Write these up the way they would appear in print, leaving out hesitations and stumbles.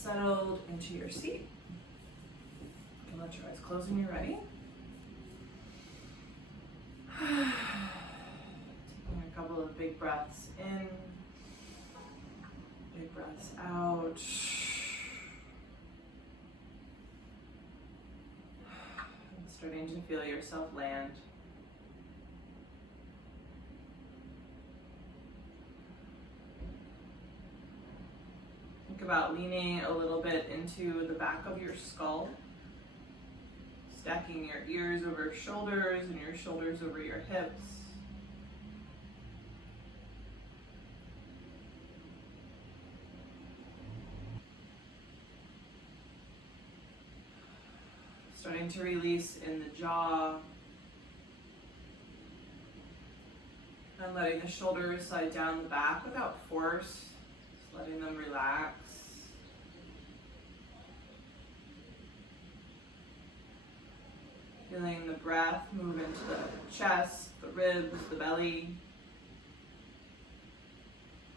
settled into your seat. You can let your eyes close when you're ready. Taking a couple of big breaths in, big breaths out. And starting to feel yourself land. Think about leaning a little bit into the back of your skull, stacking your ears over your shoulders and your shoulders over your hips. Starting to release in the jaw. And letting the shoulders slide down the back without force. Just letting them relax. Feeling the breath move into the chest, the ribs, the belly.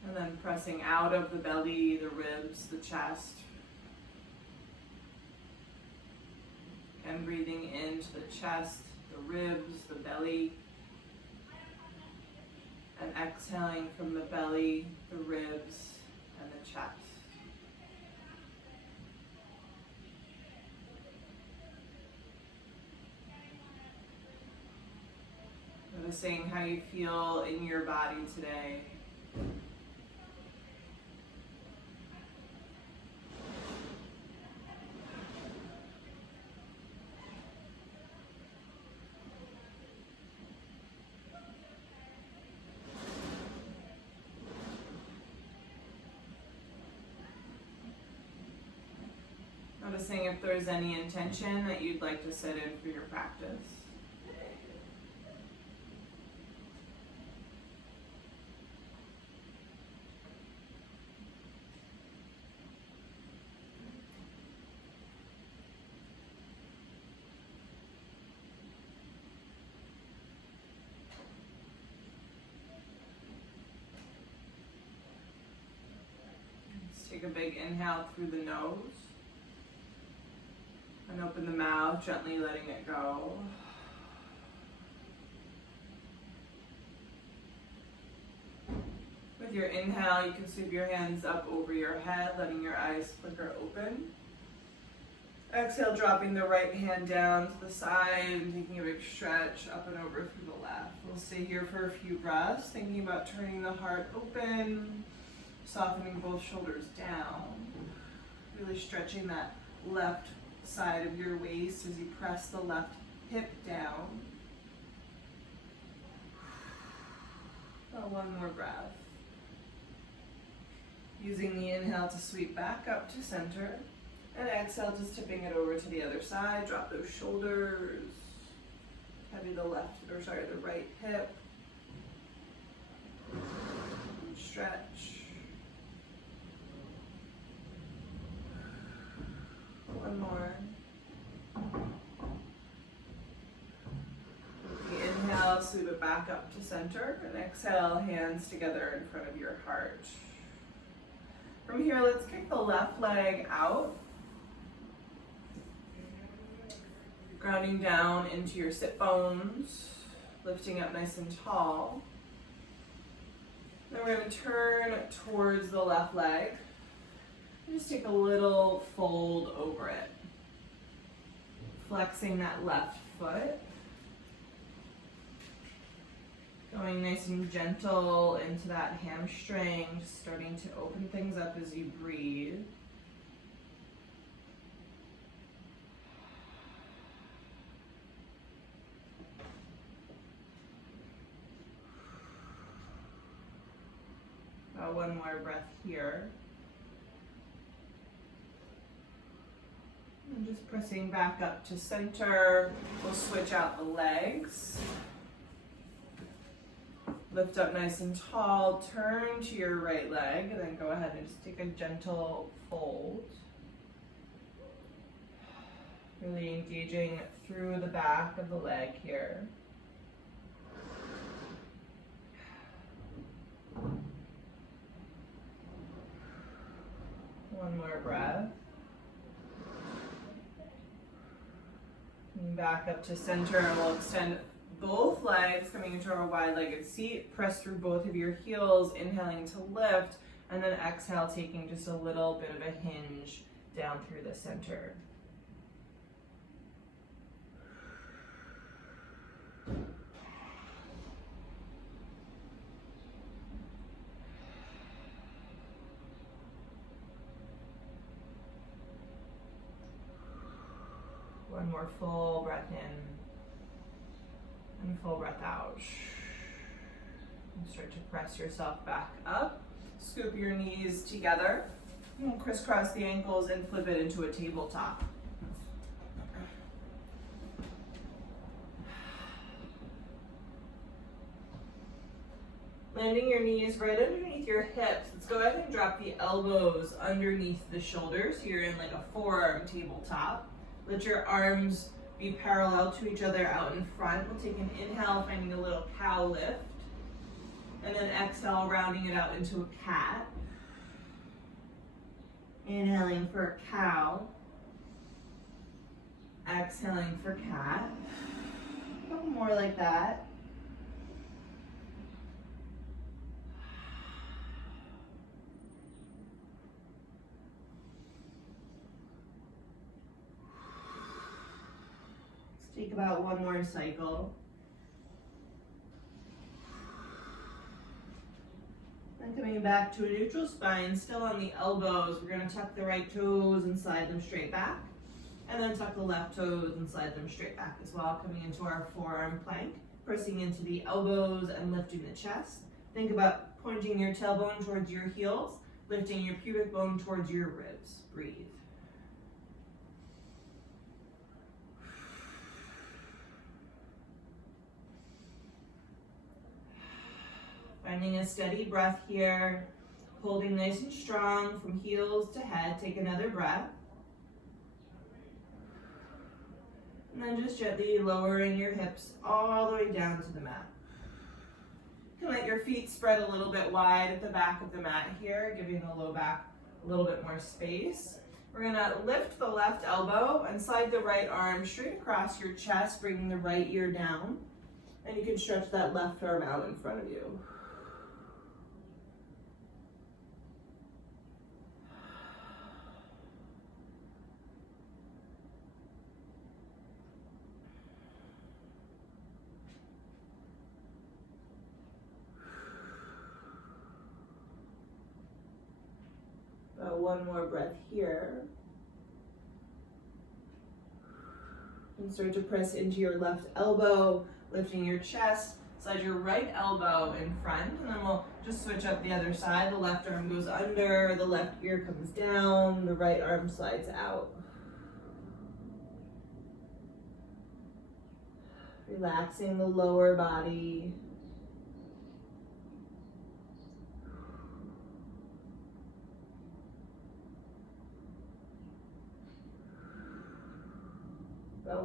And then pressing out of the belly, the ribs, the chest. And breathing into the chest, the ribs, the belly. And exhaling from the belly, the ribs, and the chest. Noticing how you feel in your body today. Noticing if there's any intention that you'd like to set in for your practice. Let's take a big inhale through the nose. And open the mouth, gently letting it go. With your inhale, you can sweep your hands up over your head, letting your eyes flicker open. Exhale, dropping the right hand down to the side and taking a big stretch up and over through the left. We'll stay here for a few breaths, thinking about turning the heart open, softening both shoulders down, really stretching that left side of your waist as you press the left hip down. One more breath. Using the inhale to sweep back up to center, and exhale, just tipping it over to the other side. Drop those shoulders. Heavy the right hip. Stretch. One more. The inhale, sweep it back up to center, and exhale, hands together in front of your heart. From here, let's kick the left leg out, grounding down into your sit bones, lifting up nice and tall. Then we're going to turn towards the left leg. Just take a little fold over it. Flexing that left foot. Going nice and gentle into that hamstring, just starting to open things up as you breathe. One more breath here. And just pressing back up to center. We'll switch out the legs. Lift up nice and tall, turn to your right leg, and then go ahead and just take a gentle fold. Really engaging through the back of the leg here. One more breath. And back up to center, and we'll extend both legs coming into our wide-legged seat. Press through both of your heels, inhaling to lift, and then exhale, taking just a little bit of a hinge down through the center. One more full breath in and full breath out. And start to press yourself back up. Scoop your knees together. And crisscross the ankles and flip it into a tabletop. Landing your knees right underneath your hips. Let's go ahead and drop the elbows underneath the shoulders. You're in like a forearm tabletop. Let your arms be parallel to each other out in front. We'll take an inhale, finding a little cow lift. And then exhale, rounding it out into a cat. Inhaling for cow. Exhaling for cat. A couple more like that. Take about one more cycle. Then coming back to a neutral spine, still on the elbows, we're going to tuck the right toes and slide them straight back. And then tuck the left toes and slide them straight back as well, coming into our forearm plank, pressing into the elbows and lifting the chest. Think about pointing your tailbone towards your heels, lifting your pubic bone towards your ribs. Breathe. Finding a steady breath here, holding nice and strong from heels to head. Take another breath. And then just gently lowering your hips all the way down to the mat. You can let your feet spread a little bit wide at the back of the mat here, giving the low back a little bit more space. We're going to lift the left elbow and slide the right arm straight across your chest, bringing the right ear down. And you can stretch that left arm out in front of you. One more breath here. And start to press into your left elbow, lifting your chest. Slide your right elbow in front, and then we'll just switch up the other side. The left arm goes under, the left ear comes down, the right arm slides out. Relaxing the lower body.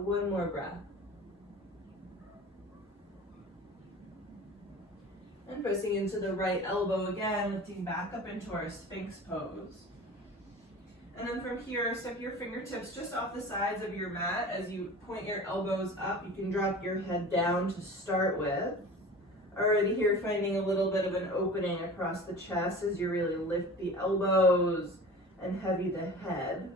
One more breath. And pressing into the right elbow again, lifting back up into our Sphinx pose. And then from here, step your fingertips just off the sides of your mat. As you point your elbows up, you can drop your head down to start with. Already here, finding a little bit of an opening across the chest as you really lift the elbows and heavy the head.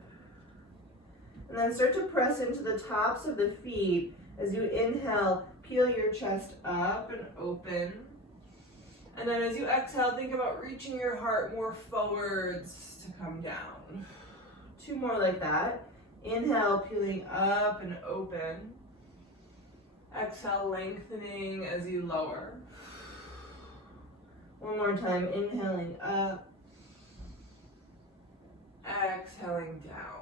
And then start to press into the tops of the feet. As you inhale, peel your chest up and open. And then as you exhale, think about reaching your heart more forwards to come down. Two more like that. Inhale, peeling up and open. Exhale, lengthening as you lower. One more time, inhaling up. Exhaling down.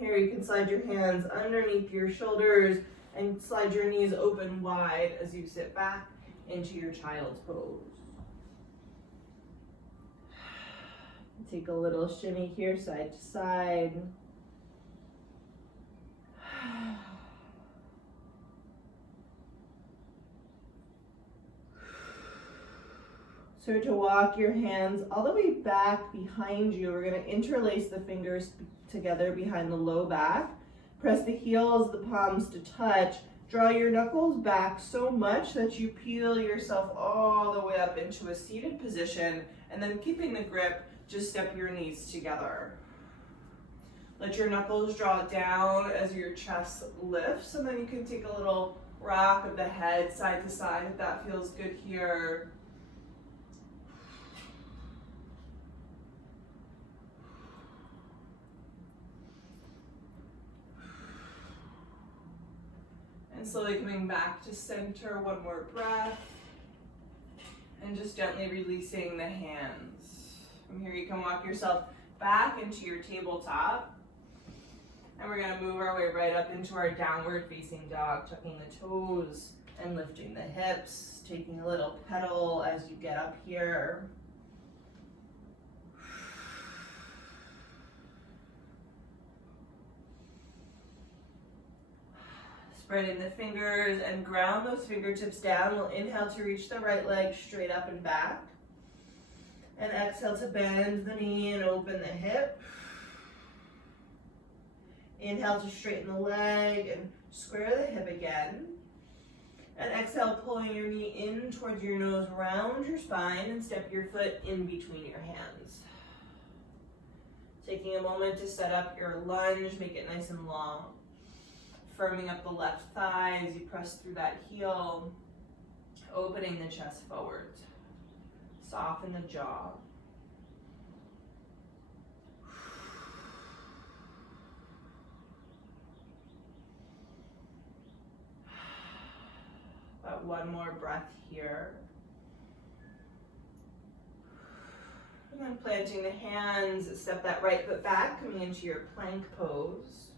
Here you can slide your hands underneath your shoulders and slide your knees open wide as you sit back into your child's pose. Take a little shimmy here, side to side. Start to walk your hands all the way back behind you. We're going to interlace the fingers together behind the low back. Press the heels, the palms to touch. Draw your knuckles back so much that you peel yourself all the way up into a seated position, and then keeping the grip, just step your knees together. Let your knuckles draw down as your chest lifts, and then you can take a little rock of the head side to side if that feels good here. And slowly coming back to center, one more breath. And just gently releasing the hands. From here you can walk yourself back into your tabletop. And we're gonna move our way right up into our downward facing dog, tucking the toes and lifting the hips, taking a little pedal as you get up here. Spreading the fingers and ground those fingertips down. We'll inhale to reach the right leg straight up and back. And exhale to bend the knee and open the hip. Inhale to straighten the leg and square the hip again. And exhale, pulling your knee in towards your nose, round your spine, and step your foot in between your hands. Taking a moment to set up your lunge, make it nice and long. Firming up the left thigh as you press through that heel, opening the chest forward. Soften the jaw. About one more breath here. And then planting the hands, step that right foot back, coming into your plank pose.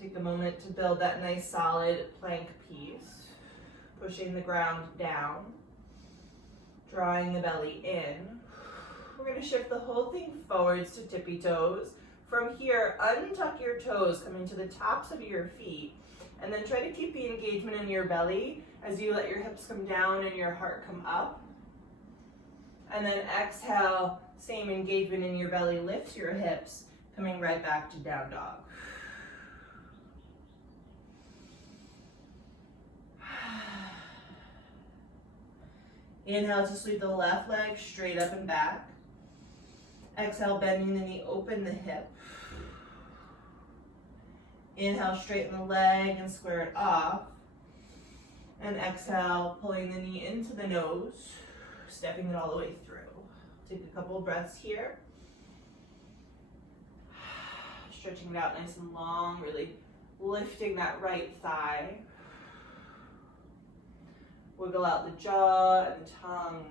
Take a moment to build that nice solid plank piece, pushing the ground down, drawing the belly in. We're going to shift the whole thing forwards to tippy toes. From here, untuck your toes, coming to the tops of your feet, and then try to keep the engagement in your belly as you let your hips come down and your heart come up. And then exhale, same engagement in your belly, lift your hips, coming right back to down dog. Inhale to sweep the left leg straight up and back. Exhale, bending the knee, open the hip. Inhale, straighten the leg and square it off. And exhale, pulling the knee into the nose, stepping it all the way through. Take a couple breaths here. Stretching it out nice and long, really lifting that right thigh. Wiggle out the jaw and the tongue.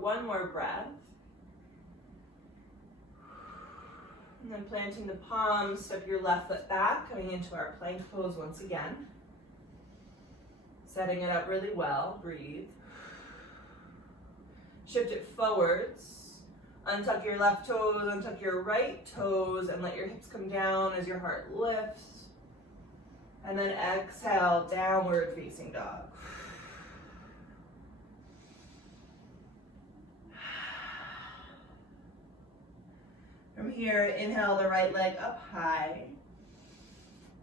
One more breath. And then planting the palms, step your left foot back, coming into our plank pose once again. Setting it up really well, breathe. Shift it forwards. Untuck your left toes, untuck your right toes, and let your hips come down as your heart lifts. And then exhale, downward facing dog. From here, inhale the right leg up high.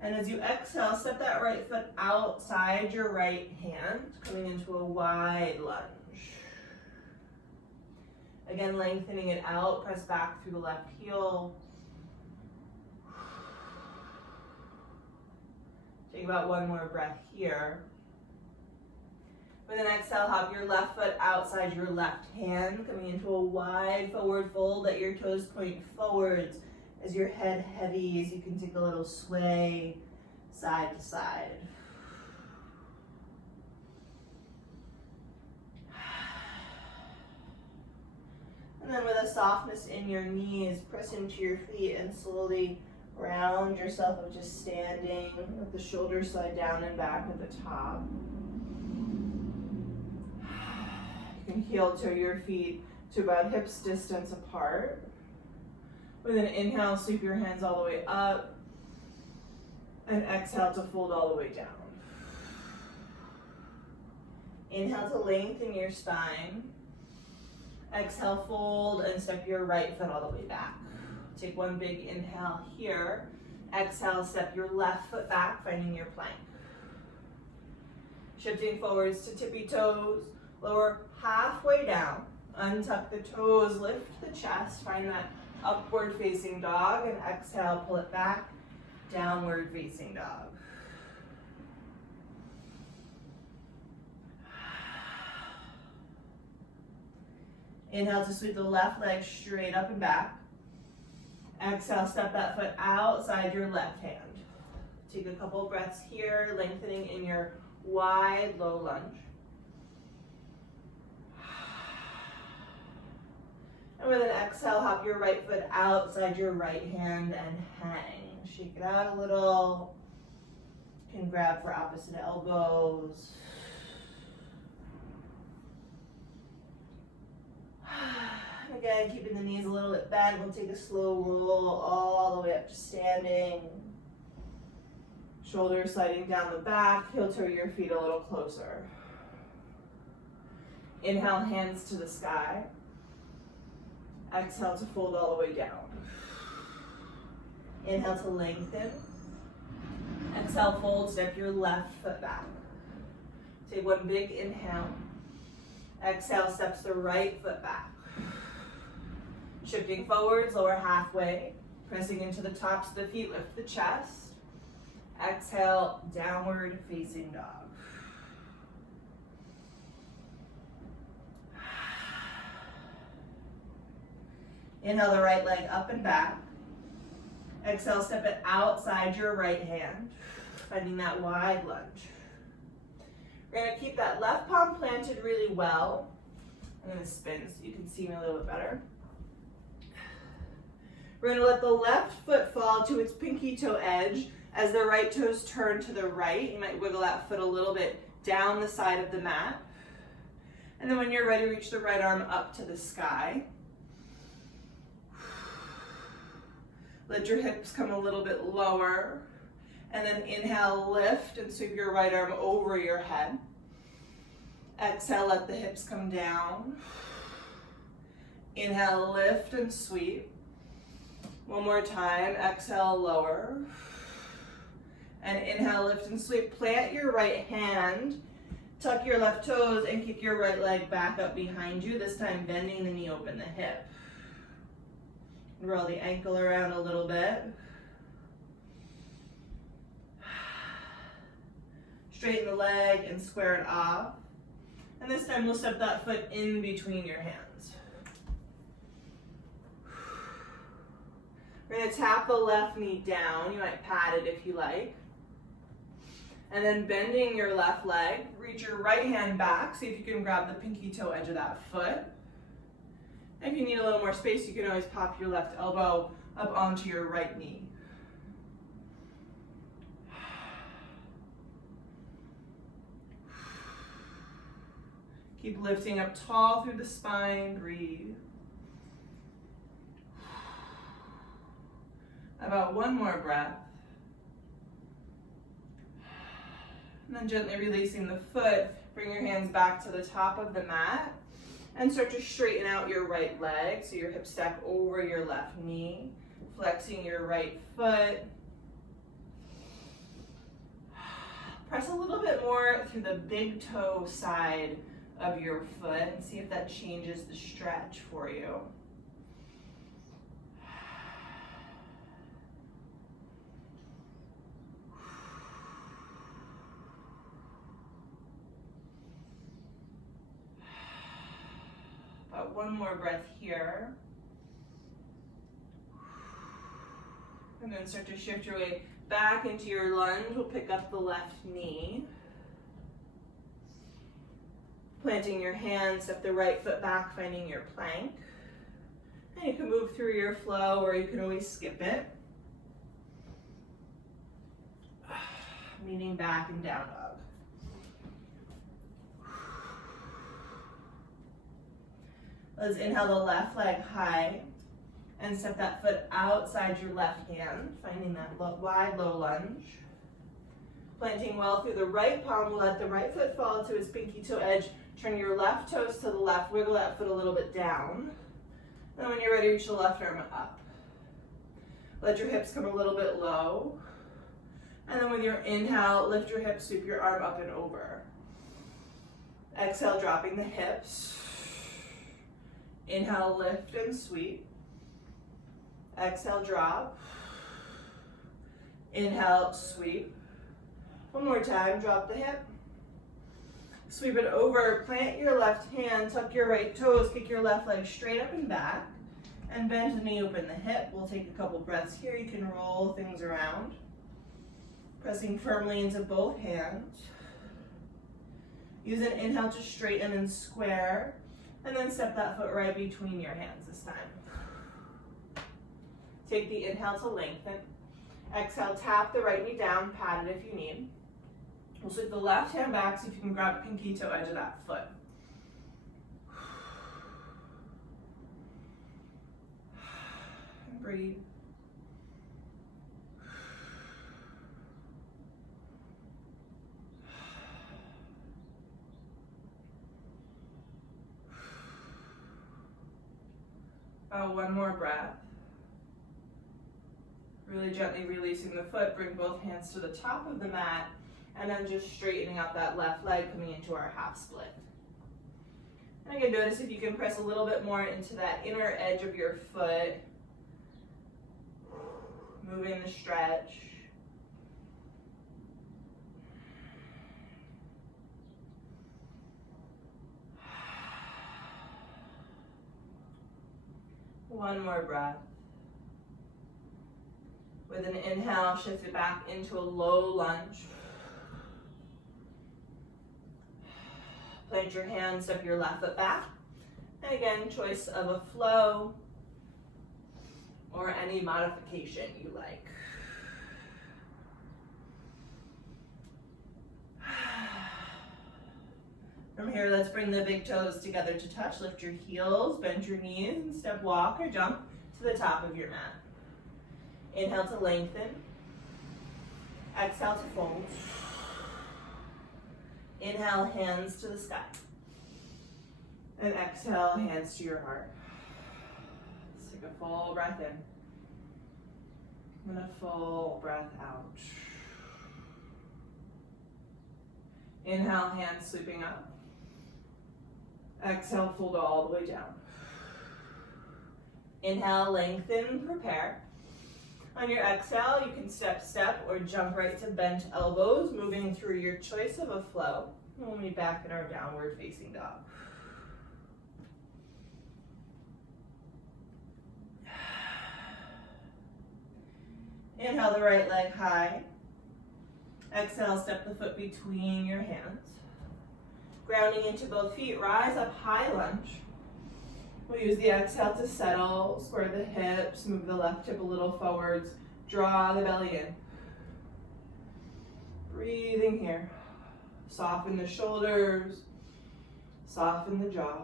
And as you exhale, step that right foot outside your right hand, coming into a wide lunge. Again, lengthening it out, press back through the left heel. Take about one more breath here. With an exhale, hop your left foot outside your left hand, coming into a wide forward fold. Let your toes point forwards as your head heavy, as you can take a little sway side to side. And then with a softness in your knees, press into your feet and slowly round yourself of just standing with the shoulders slide down and back at the top. You can heel toe your feet to about hips distance apart. With an inhale, sweep your hands all the way up. And exhale to fold all the way down. Inhale to lengthen your spine. Exhale, fold and step your right foot all the way back. Take one big inhale here. Exhale, step your left foot back, finding your plank. Shifting forwards to tippy toes. Lower halfway down. Untuck the toes, lift the chest. Find that upward facing dog and exhale, pull it back. Downward facing dog. Inhale to sweep the left leg straight up and back. Exhale, step that foot outside your left hand. Take a couple breaths here, lengthening in your wide low lunge. And with an exhale, hop your right foot outside your right hand and hang. Shake it out a little. You can grab for opposite elbows. Again, keeping the knees a little bit bent. We'll take a slow roll all the way up to standing. Shoulders sliding down the back. Heel toe your feet a little closer. Inhale, hands to the sky. Exhale to fold all the way down. Inhale to lengthen. Exhale, fold, step your left foot back. Take one big inhale. Exhale, steps the right foot back. Shifting forwards, lower halfway. Pressing into the tops of the feet, lift the chest. Exhale, downward facing dog. Inhale the right leg up and back. Exhale, step it outside your right hand, finding that wide lunge. We're gonna keep that left palm planted really well. I'm gonna spin so you can see me a little bit better. We're gonna let the left foot fall to its pinky toe edge as the right toes turn to the right. You might wiggle that foot a little bit down the side of the mat. And then when you're ready, reach the right arm up to the sky. Let your hips come a little bit lower. And then inhale, lift and sweep your right arm over your head. Exhale, let the hips come down. Inhale, lift and sweep. One more time, exhale, lower. And inhale, lift and sweep. Plant your right hand, tuck your left toes, and kick your right leg back up behind you, this time bending the knee, open the hip. Roll the ankle around a little bit. Straighten the leg and square it off. And this time we'll step that foot in between your hands. We're going to tap the left knee down. You might pat it if you like. And then bending your left leg, reach your right hand back. See if you can grab the pinky toe edge of that foot. If you need a little more space, you can always pop your left elbow up onto your right knee. Keep lifting up tall through the spine, breathe. About one more breath. And then gently releasing the foot, bring your hands back to the top of the mat and start to straighten out your right leg. So your hips stack over your left knee, flexing your right foot. Press a little bit more through the big toe side of your foot and see if that changes the stretch for you. About one more breath here. And then start to shift your way back into your lunge. We'll pick up the left knee. Planting your hands, step the right foot back, finding your plank. And you can move through your flow or you can always skip it. Leaning back and down dog. Let's inhale the left leg high and step that foot outside your left hand, finding that wide low lunge. Planting well through the right palm, let the right foot fall to its pinky toe edge. Turn your left toes to the left, wiggle that foot a little bit down. Then when you're ready, reach the left arm up. Let your hips come a little bit low. And then with your inhale, lift your hips, sweep your arm up and over. Exhale, dropping the hips. Inhale, lift and sweep. Exhale, drop. Inhale, sweep. One more time, drop the hip. Sweep it over, plant your left hand, tuck your right toes, kick your left leg straight up and back, and bend the knee, open the hip. We'll take a couple breaths here. You can roll things around. Pressing firmly into both hands. Use an inhale to straighten and square, and then step that foot right between your hands this time. Take the inhale to lengthen. Exhale, tap the right knee down, pat it if you need. We'll sweep the left hand back, see if you can grab pinky toe edge of that foot. And breathe. One more breath. Really gently releasing the foot, bring both hands to the top of the mat, and then just straightening out that left leg, coming into our half split. And again, notice if you can press a little bit more into that inner edge of your foot, moving the stretch. One more breath. With an inhale, shift it back into a low lunge. Plant your hands, step your left foot back. And again, choice of a flow or any modification you like. From here, let's bring the big toes together to touch. Lift your heels, bend your knees, and step, walk, or jump to the top of your mat. Inhale to lengthen. Exhale to fold. Inhale, hands to the sky. And exhale, hands to your heart. Let's take a full breath in. And a full breath out. Inhale, hands sweeping up. Exhale, fold all the way down. Inhale, lengthen, prepare. On your exhale, you can step, or jump right to bent elbows, moving through your choice of a flow. And we'll be back in our downward facing dog. Inhale the right leg high. Exhale, step the foot between your hands. Grounding into both feet, rise up, high lunge. We'll use the exhale to settle, square the hips, move the left hip a little forwards, draw the belly in. Breathing here. Soften the shoulders, soften the jaw.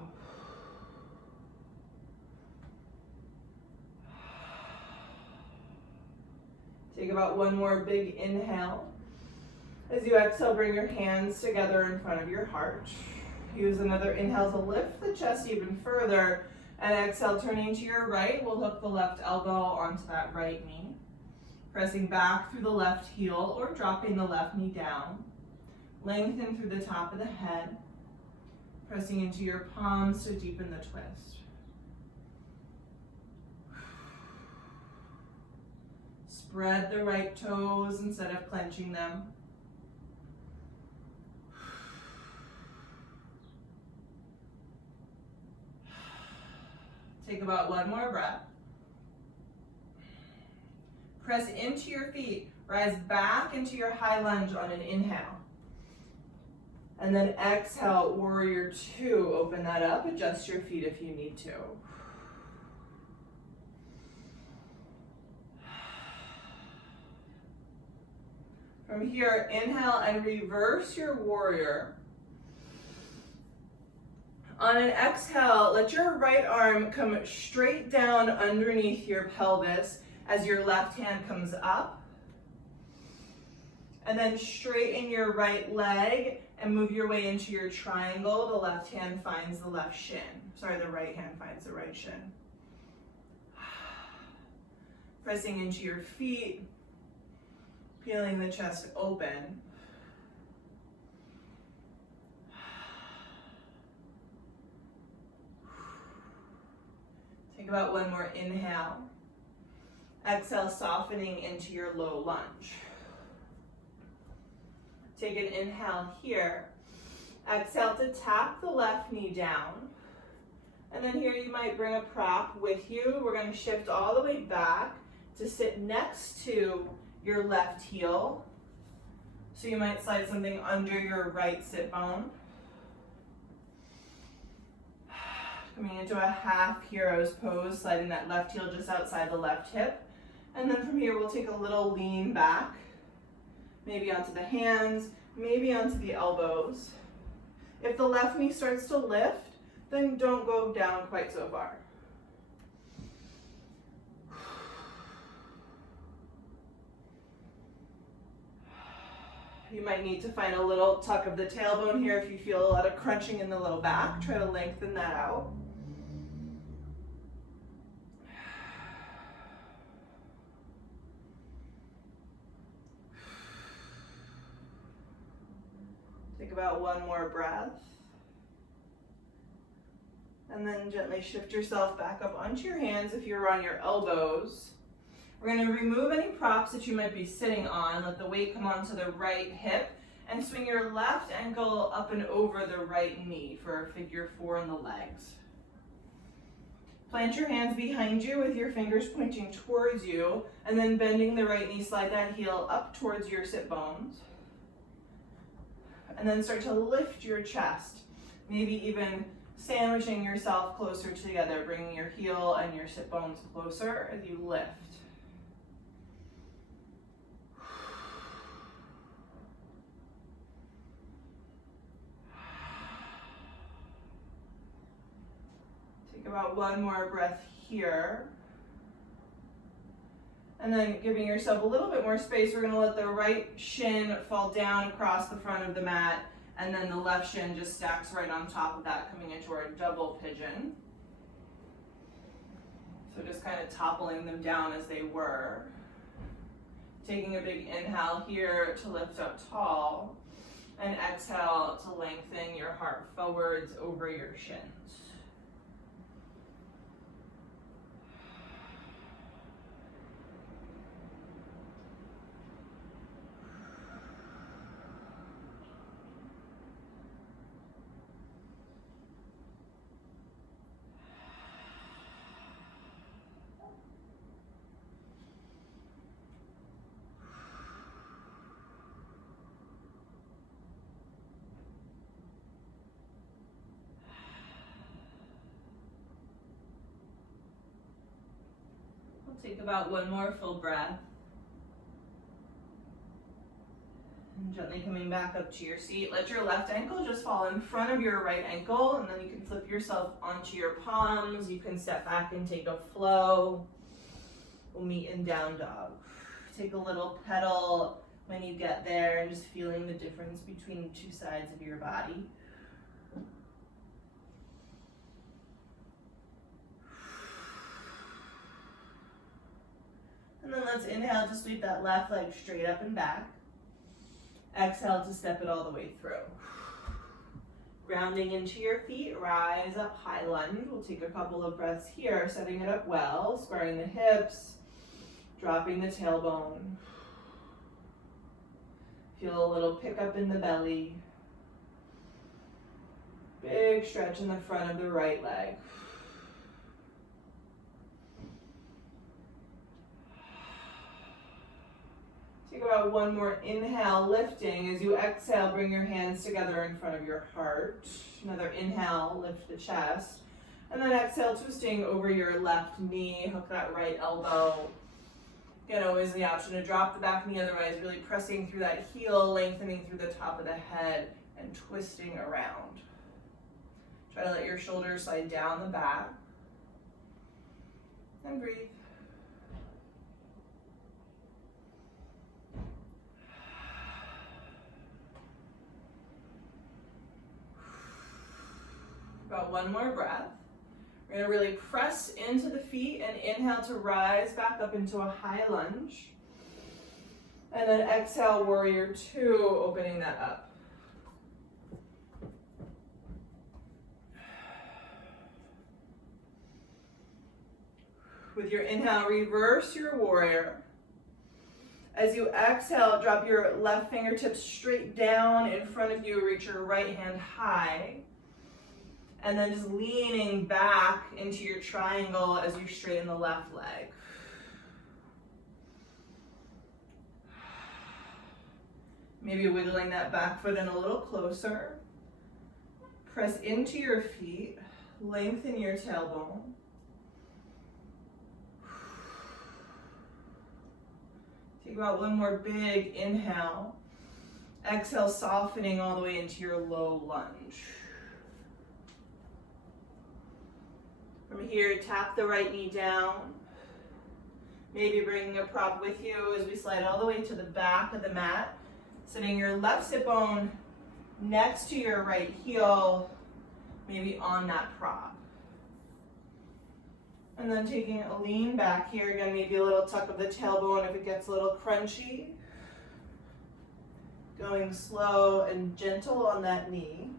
Take about one more big inhale. As you exhale, bring your hands together in front of your heart. Use another inhale to lift the chest even further. And exhale, turning to your right, we'll hook the left elbow onto that right knee. Pressing back through the left heel or dropping the left knee down. Lengthen through the top of the head. Pressing into your palms to deepen the twist. Spread the right toes instead of clenching them. Take about one more breath. Press into your feet. Rise back into your high lunge on an inhale. And then exhale, warrior two. Open that up. Adjust your feet if you need to. From here, inhale and reverse your warrior On an exhale, let your right arm come straight down underneath your pelvis as your left hand comes up. And then straighten your right leg and move your way into your triangle. The left hand finds the left shin. Sorry, the right hand finds the right shin. Pressing into your feet, feeling the chest open. Take about one more inhale. Exhale, softening into your low lunge. Take an inhale here. Exhale to tap the left knee down. And then here you might bring a prop with you. We're going to shift all the way back to sit next to your left heel. So you might slide something under your right sit bone. Coming into a half hero's pose, sliding that left heel just outside the left hip. And then from here, we'll take a little lean back, maybe onto the hands, maybe onto the elbows. If the left knee starts to lift, then don't go down quite so far. You might need to find a little tuck of the tailbone here if you feel a lot of crunching in the low back. Try to lengthen that out. Take about one more breath. And then gently shift yourself back up onto your hands if you're on your elbows. We're going to remove any props that you might be sitting on. Let the weight come onto the right hip and swing your left ankle up and over the right knee for a figure 4 in the legs. Plant your hands behind you with your fingers pointing towards you, and then bending the right knee, slide that heel up towards your sit bones. And then start to lift your chest, maybe even sandwiching yourself closer together, bringing your heel and your sit bones closer as you lift. Take about one more breath here. And then giving yourself a little bit more space, we're going to let the right shin fall down across the front of the mat, and then the left shin just stacks right on top of that, coming into our double pigeon. So just kind of toppling them down as they were. Taking a big inhale here to lift up tall, and exhale to lengthen your heart forwards over your shins. Take about one more full breath. And gently coming back up to your seat, let your left ankle just fall in front of your right ankle, and then you can flip yourself onto your palms. You can step back and take a flow. We'll meet in down dog. Take a little pedal when you get there and just feeling the difference between the two sides of your body. And then let's inhale to sweep that left leg straight up and back. Exhale to step it all the way through. Grounding into your feet, rise up, high lunge. We'll take a couple of breaths here, setting it up well, squaring the hips, dropping the tailbone. Feel a little pickup in the belly. Big stretch in the front of the right leg. Take about one more inhale, lifting. As you exhale, bring your hands together in front of your heart. Another inhale, lift the chest. And then exhale, twisting over your left knee, hook that right elbow. Again, always the option to drop the back knee, otherwise really pressing through that heel, lengthening through the top of the head, and twisting around. Try to let your shoulders slide down the back. And breathe. About one more breath. We're going to really press into the feet and inhale to rise back up into a high lunge. And then exhale, warrior two, opening that up. With your inhale, reverse your warrior. As you exhale, drop your left fingertips straight down in front of you, reach your right hand high. And then just leaning back into your triangle as you straighten the left leg. Maybe wiggling that back foot in a little closer. Press into your feet, lengthen your tailbone. Take about one more big inhale. Exhale, softening all the way into your low lunge. From here, tap the right knee down. Maybe bringing a prop with you as we slide all the way to the back of the mat. Sitting your left sit bone next to your right heel, maybe on that prop. And then taking a lean back here, again, maybe a little tuck of the tailbone if it gets a little crunchy. Going slow and gentle on that knee.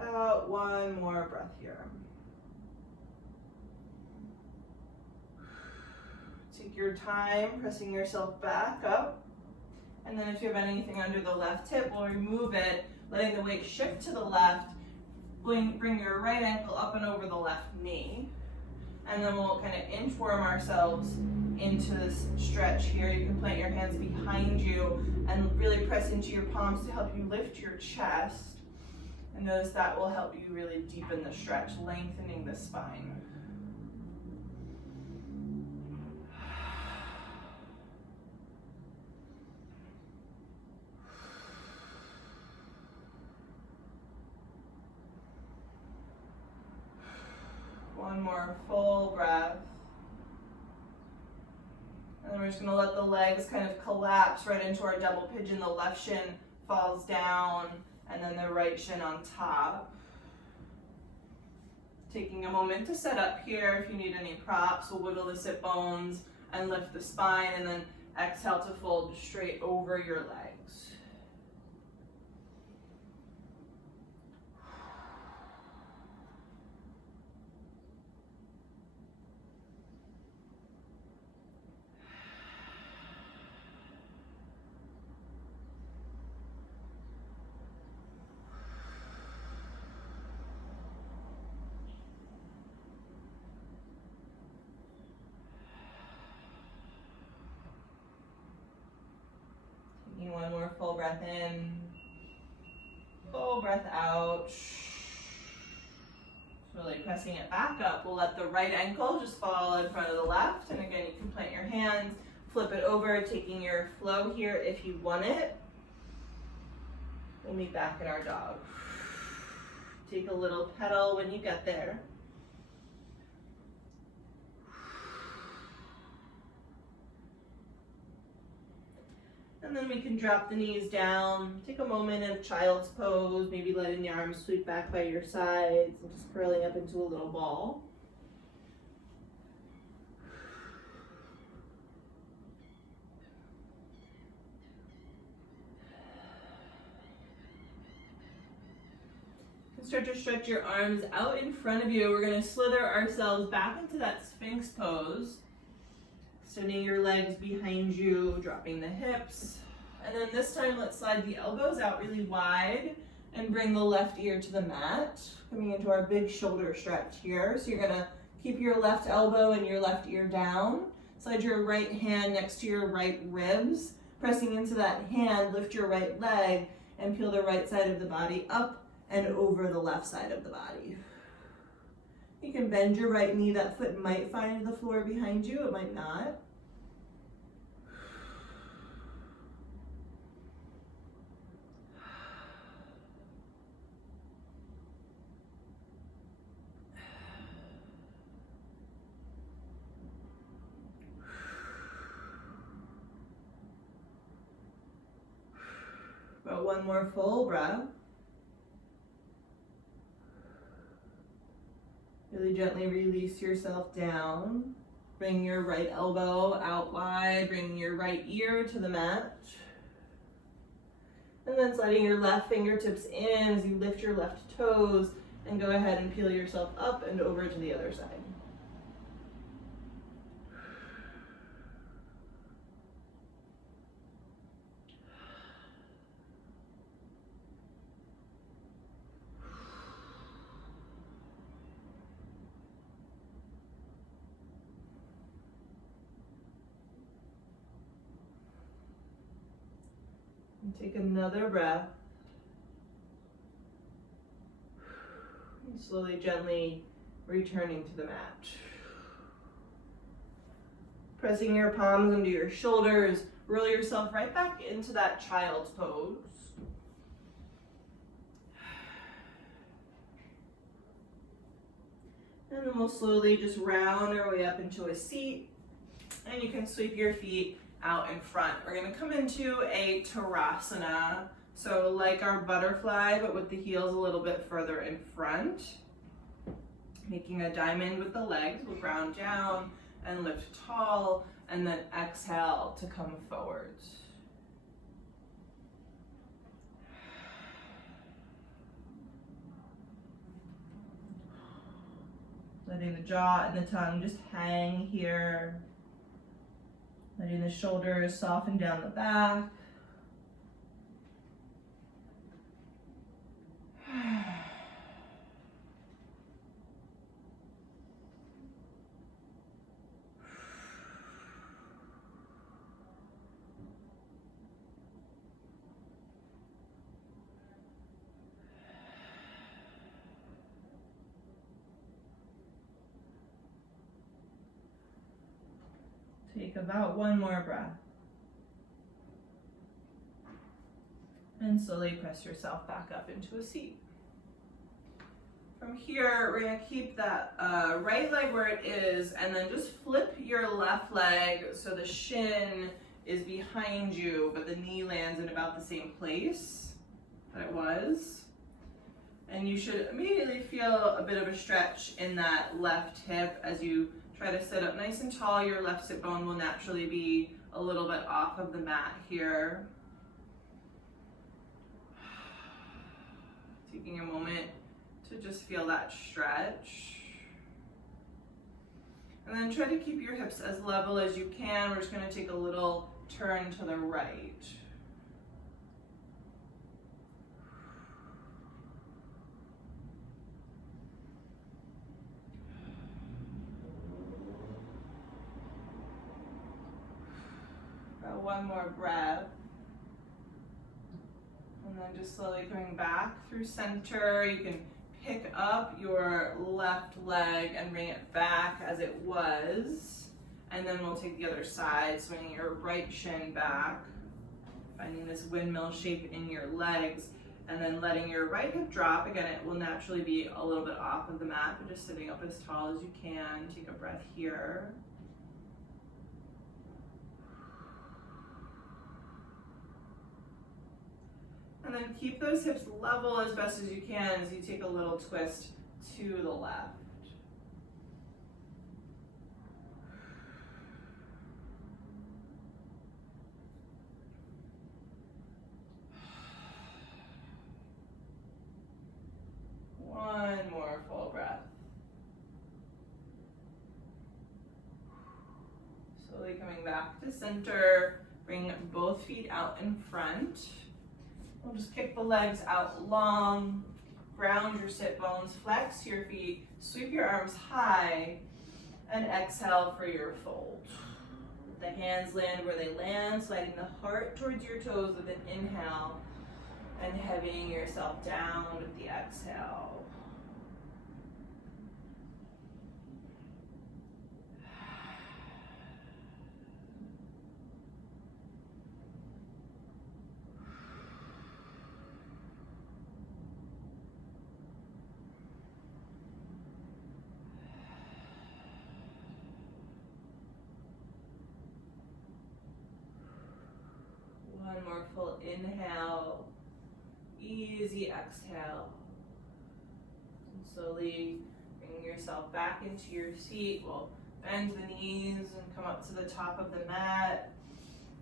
About one more breath here. Take your time, pressing yourself back up. And then if you have anything under the left hip, we'll remove it, letting the weight shift to the left. Bring your right ankle up and over the left knee. And then we'll kind of inchworm ourselves into this stretch here. You can plant your hands behind you and really press into your palms to help you lift your chest. And notice that will help you really deepen the stretch, lengthening the spine. One more full breath. And then we're just going to let the legs kind of collapse right into our double pigeon. The left shin falls down, and then the right shin on top. Taking a moment to set up here. If you need any props, we'll wiggle the sit bones and lift the spine, and then exhale to fold straight over your legs. One more full breath in, full breath out. Really pressing it back up. We'll let the right ankle just fall in front of the left. And again, you can plant your hands, flip it over, taking your flow here if you want it. We'll meet back in our dog. Take a little pedal when you get there. And then we can drop the knees down, take a moment of child's pose, maybe letting the arms sweep back by your sides and just curling up into a little ball. Start to stretch your arms out in front of you. We're going to slither ourselves back into that Sphinx pose. Extending your legs behind you, dropping the hips. And then this time, let's slide the elbows out really wide and bring the left ear to the mat. Coming into our big shoulder stretch here. So you're gonna keep your left elbow and your left ear down. Slide your right hand next to your right ribs. Pressing into that hand, lift your right leg and peel the right side of the body up and over the left side of the body. You can bend your right knee. That foot might find the floor behind you, it might not. About one more full breath. Really gently release yourself down. Bring your right elbow out wide, bring your right ear to the mat. And then sliding your left fingertips in as you lift your left toes and go ahead and peel yourself up and over to the other side. And take another breath. And slowly, gently returning to the mat. Pressing your palms into your shoulders, roll yourself right back into that child's pose. And then we'll slowly just round our way up into a seat. And you can sweep your feet out in front. We're gonna come into a Tadasana. So like our butterfly, but with the heels a little bit further in front. Making a diamond with the legs, we'll ground down and lift tall, and then exhale to come forwards. Letting the jaw and the tongue just hang here. Letting the shoulders soften down the back. Take about one more breath. And slowly press yourself back up into a seat. From here, we're gonna keep that right leg where it is, and then just flip your left leg so the shin is behind you, but the knee lands in about the same place that it was. And you should immediately feel a bit of a stretch in that left hip as you try to sit up nice and tall. Your left sit bone will naturally be a little bit off of the mat here. Taking a moment to just feel that stretch. And then try to keep your hips as level as you can. We're just going to take a little turn to the right. One more breath. And then just slowly coming back through center. You can pick up your left leg and bring it back as it was. And then we'll take the other side, swinging your right shin back, finding this windmill shape in your legs, and then letting your right hip drop. Again, it will naturally be a little bit off of the mat, but just sitting up as tall as you can. Take a breath here. And then keep those hips level as best as you can as you take a little twist to the left. One more full breath. Slowly coming back to center. Bring both feet out in front. We'll just kick the legs out long, ground your sit bones, flex your feet, sweep your arms high, and exhale for your fold. Let the hands land where they land, sliding the heart towards your toes with an inhale and heavying yourself down with the exhale. One more full inhale, easy exhale. And slowly bring yourself back into your seat. We'll bend the knees and come up to the top of the mat.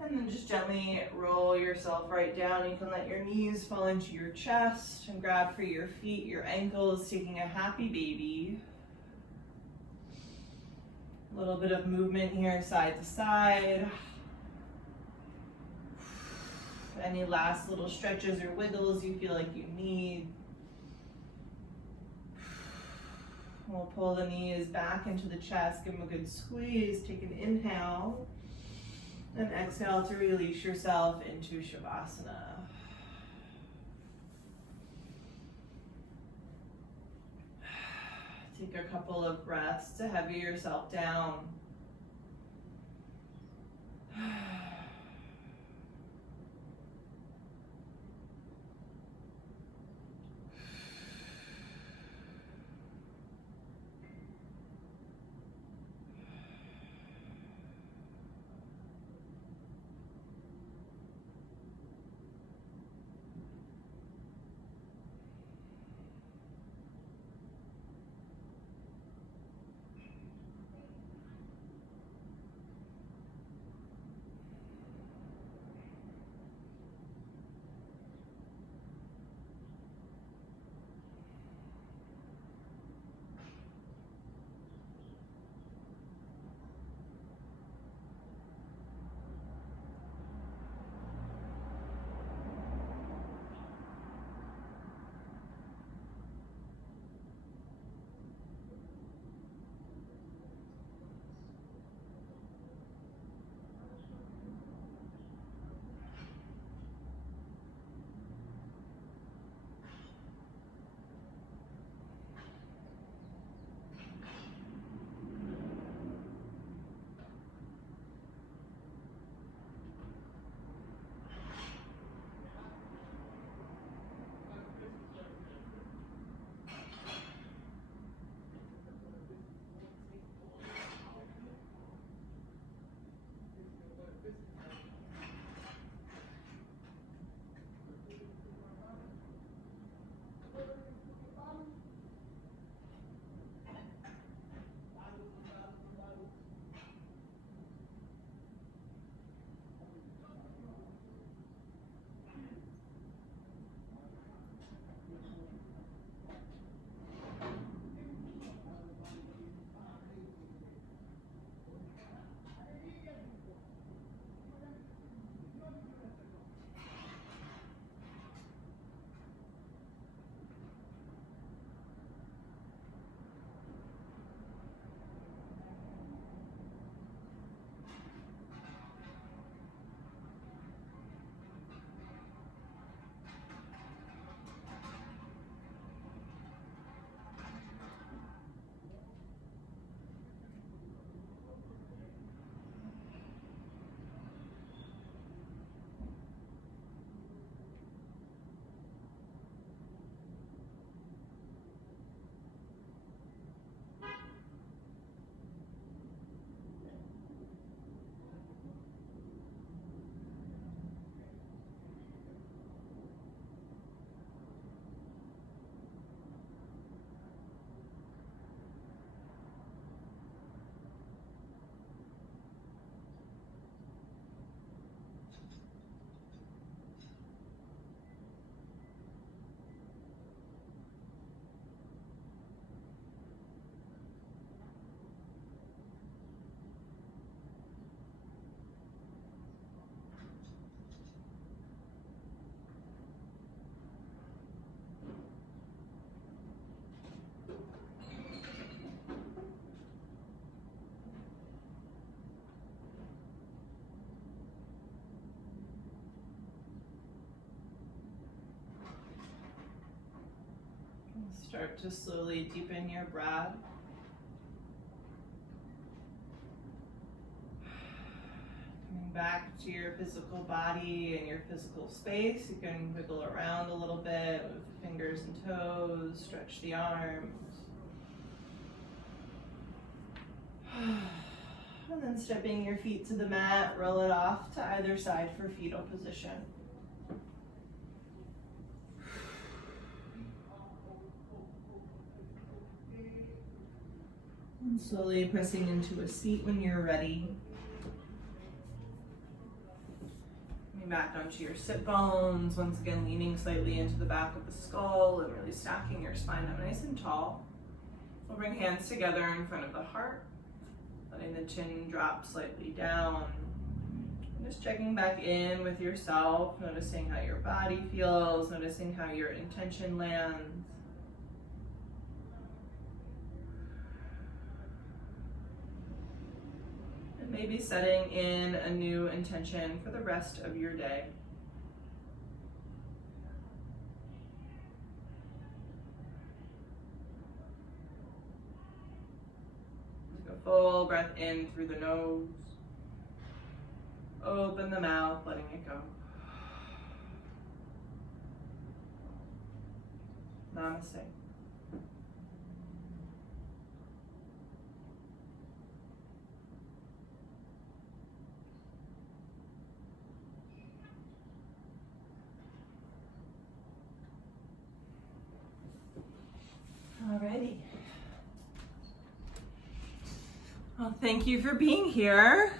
And then just gently roll yourself right down. You can let your knees fall into your chest and grab for your feet, your ankles, taking a happy baby. A little bit of movement here, side to side. Any last little stretches or wiggles you feel like you need. We'll pull the knees back into the chest, give them a good squeeze, take an inhale, and exhale to release yourself into Shavasana. Take a couple of breaths to heavy yourself down. Start to slowly deepen your breath. Coming back to your physical body and your physical space. You can wiggle around a little bit with the fingers and toes, stretch the arms. And then stepping your feet to the mat, roll it off to either side for fetal position. And slowly pressing into a seat when you're ready. Coming back onto your sit bones, once again leaning slightly into the back of the skull and really stacking your spine up nice and tall. We'll bring hands together in front of the heart, letting the chin drop slightly down. And just checking back in with yourself, noticing how your body feels, noticing how your intention lands. And maybe setting in a new intention for the rest of your day. Take a full breath in through the nose. Open the mouth, letting it go. Namaste. Alrighty. Well, thank you for being here.